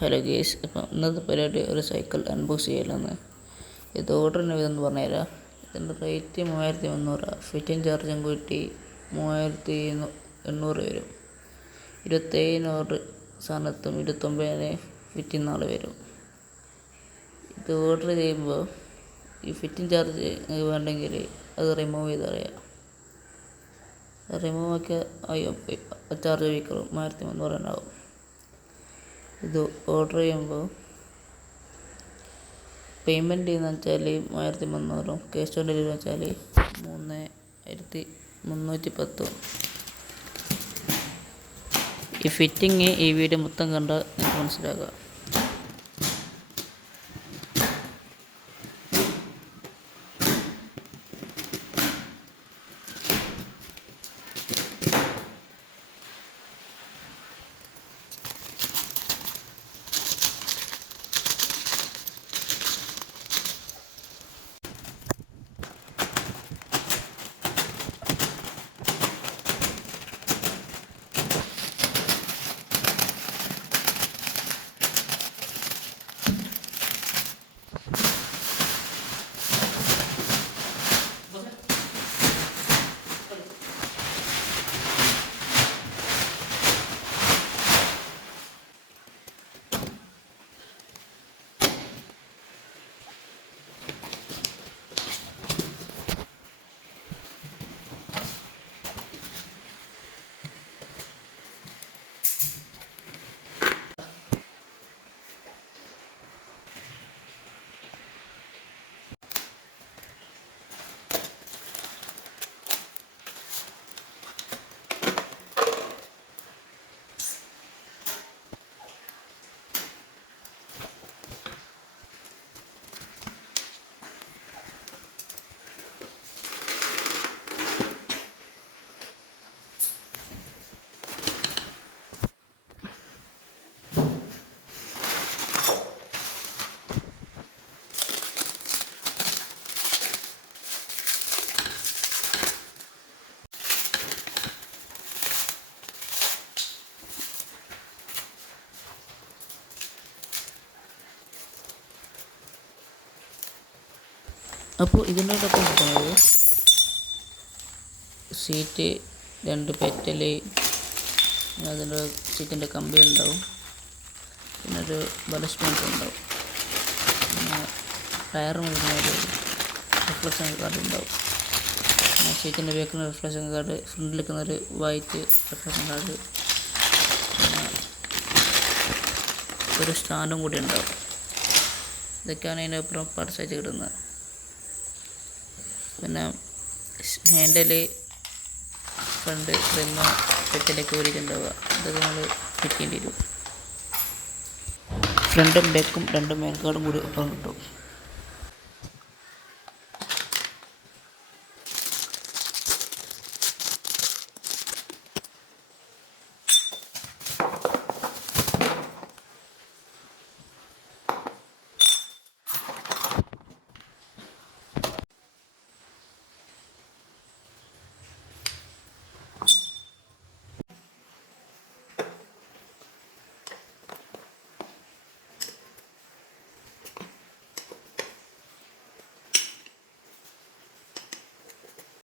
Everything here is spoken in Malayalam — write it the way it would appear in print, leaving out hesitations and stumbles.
ഹലോ ഗേസ്, അപ്പം ഇന്നത്തെ പരിപാടി ഒരു സൈക്കിൾ അൺബോക്സ് ചെയ്യലാണ്. ഇത് ഓർഡറിന് വിധം പറഞ്ഞുതരാം. ഇതിൻ്റെ റേറ്റ് 3300, ഫിറ്റിംഗ് ചാർജും കൂട്ടി 3800 വരും. 27 ഓർഡർ സാധനത്തും 29 ഫിറ്റിംഗ് നാളെ വരും. ഇത് ഓർഡർ ചെയ്യുമ്പോൾ ഈ ഫിറ്റിംഗ് ചാർജ് വേണ്ടെങ്കിൽ അത് റിമൂവ് ചെയ്ത് കളയാം. റിമൂവ് ആക്കിയ ചാർജ് വയ്ക്കുള്ളൂ 1300 ഉണ്ടാവും. ഇത് ഓർഡർ ചെയ്യുമ്പോൾ പേയ്മെൻറ്റ് ചെയ്യുന്ന വെച്ചാൽ 1300, ക്യാഷ് ഓൺ ഡെലിവറി വെച്ചാൽ 3310. ഈ ഫിറ്റിങ് ഈ വീഡിയോ മൊത്തം കണ്ടാൽ നിങ്ങൾക്ക് മനസ്സിലാക്കാം. അപ്പോൾ ഇതിനോടൊപ്പം കിട്ടുന്നത് സീറ്റ്, 2 പെറ്റൽ, അതിൻ്റെ സീറ്റിൻ്റെ കമ്പി ഉണ്ടാവും, പിന്നെ ഒരു ബലസ്മെൻറ്റ് ഉണ്ടാവും, പിന്നെ ടയർ മുഴുവനൊരു റിഫ്ലക്ഷൻ കാർഡ് ഉണ്ടാവും, പിന്നെ സീറ്റിൻ്റെ ബാക്കിൽ റിഫ്ലക്ഷൻ കാർഡ്, ഫ്രണ്ടിൽ നിൽക്കുന്നൊരു വൈറ്റ് റിഫ്ലക്ഷൻ കാർഡ്, പിന്നെ ഒരു സ്റ്റാൻഡും കൂടി ഉണ്ടാവും. ഇതൊക്കെയാണ് അതിനപ്പുറം പാർട്സ് ആയിട്ട് കിട്ടുന്നത്. പിന്നെ ഹാൻഡിൽ, ഫ്രണ്ട് റിമ്മ്, പെറ്റലൊക്കെ ഊരിയിട്ടുണ്ടാവുക. ഇതൊക്കെ നമ്മൾ ഫിറ്റ് ചെയ്യേണ്ടി വരും. ഫ്രണ്ടും ബാക്കും 2 മേൽക്കാടും കൂടി ഒപ്പം കിട്ടും.